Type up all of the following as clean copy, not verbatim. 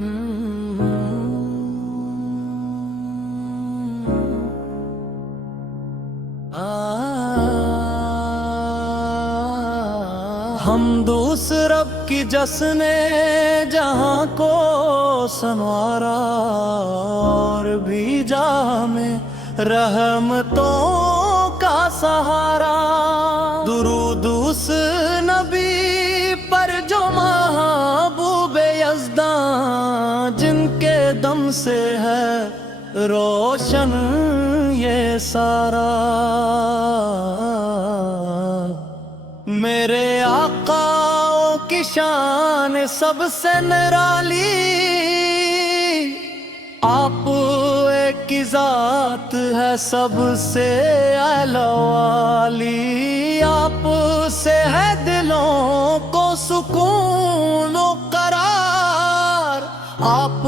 حمد اس رب کی جس نے جہاں کو سنوارا اور بھیجا ہمیں رحمتوں کا سہارا۔ درود اس نبی پر جو محبوب یزداں، جن کے دم سے ہے روشن یہ سارا۔ میرے آقا کی شان سب سے نرالی، آپ ایک ہی ذات ہے سب سے اعلی والی۔ آپ سے ہے دلوں کو سکون و قرار، آپ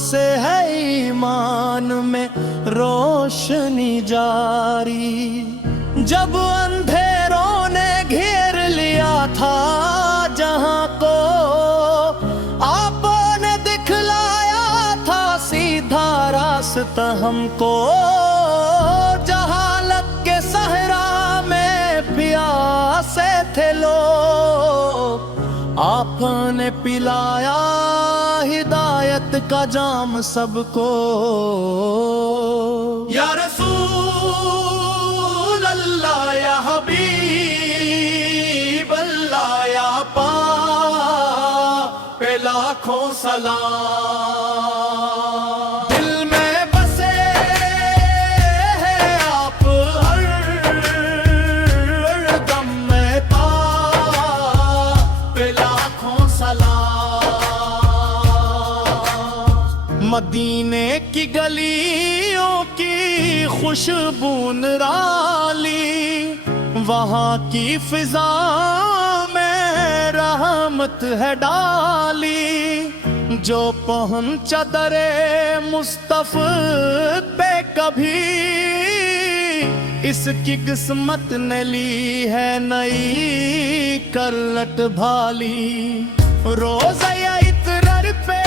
سے ہے ایمان میں روشنی جاری۔ جب اندھیروں نے گھیر لیا تھا جہاں کو، آپ نے دکھلایا تھا سیدھا راستہ ہم کو۔ جہالت کے صحرا میں پیاسے تھے لوگ، آپ نے پلایا ہدایت کا جام سب کو۔ یا رسول اللہ، یا حبیب اللہ، یا پاک پہ لاکھوں سلام۔ دل میں بسے ہیں آپ ہر دم میں، پاک پہ لاکھوں سلام۔ مدینے کی گلیوں کی خوشبو نرالی، وہاں کی فضا میں رحمت ہے ڈالی۔ جو پہنچا در مصطفیٰ پہ کبھی، اس کی قسمت نے لی ہے نئی کرلٹ بھالی۔ روزہ اطرار پہ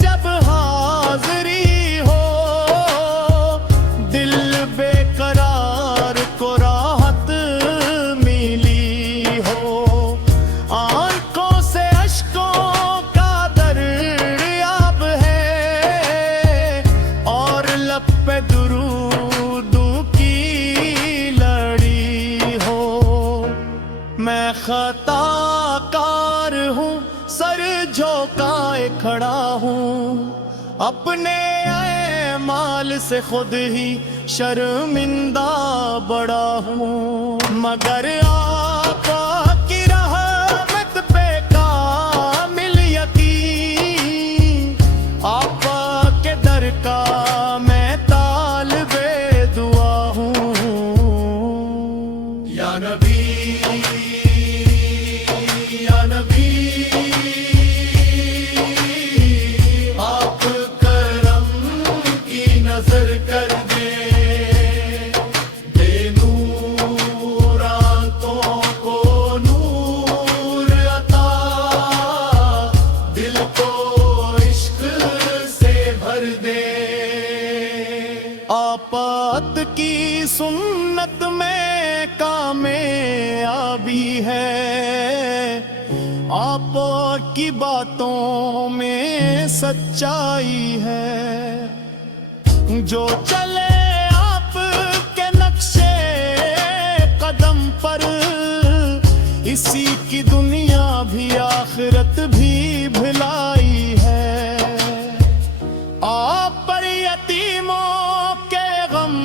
جب حاضری ہو، دل بے قرار کو راحت ملی ہو۔ آنکھوں سے اشکوں کا دریاب ہے، اور لب پہ درودوں کی لڑی ہو۔ میں خطا کار ہوں، سر جھکائے کھڑا ہوں، اپنے اعمال سے خود ہی شرمندہ بڑا ہوں۔ مگر آقا کی رحمت پہ کامل یقین، آقا کے در کا میں طالب دعا ہوں۔ یا نبی، یا نبی، آپ کرم کی نظر کر دیں، دے نور آنکھوں کو نور عطا، دل کو عشق سے بھر دیں۔ آپات کی سنت میں کامیابی ہے، آپ کی باتوں میں سچائی ہے۔ جو چلے آپ کے نقشے قدم پر، اسی کی دنیا بھی آخرت بھی بھلائی ہے۔ آپ پر یتیموں کے غم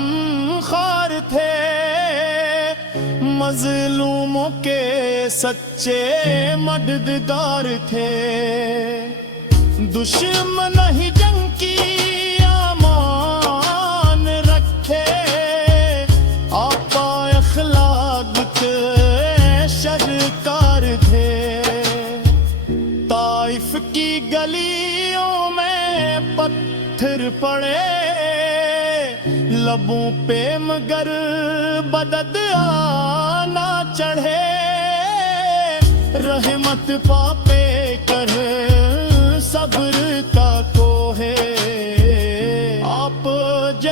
خوار تھے، مظلوموں کے سچے مددگار تھے۔ دشمن ہی جنگ کی امان رکھے، آقا اخلاق کے شہکار تھے۔ طائف کی گلیوں میں پتھر پڑے، لبوں پہ مگر بدد آنا چڑھے۔ رحمت پاپے کرے صبر کا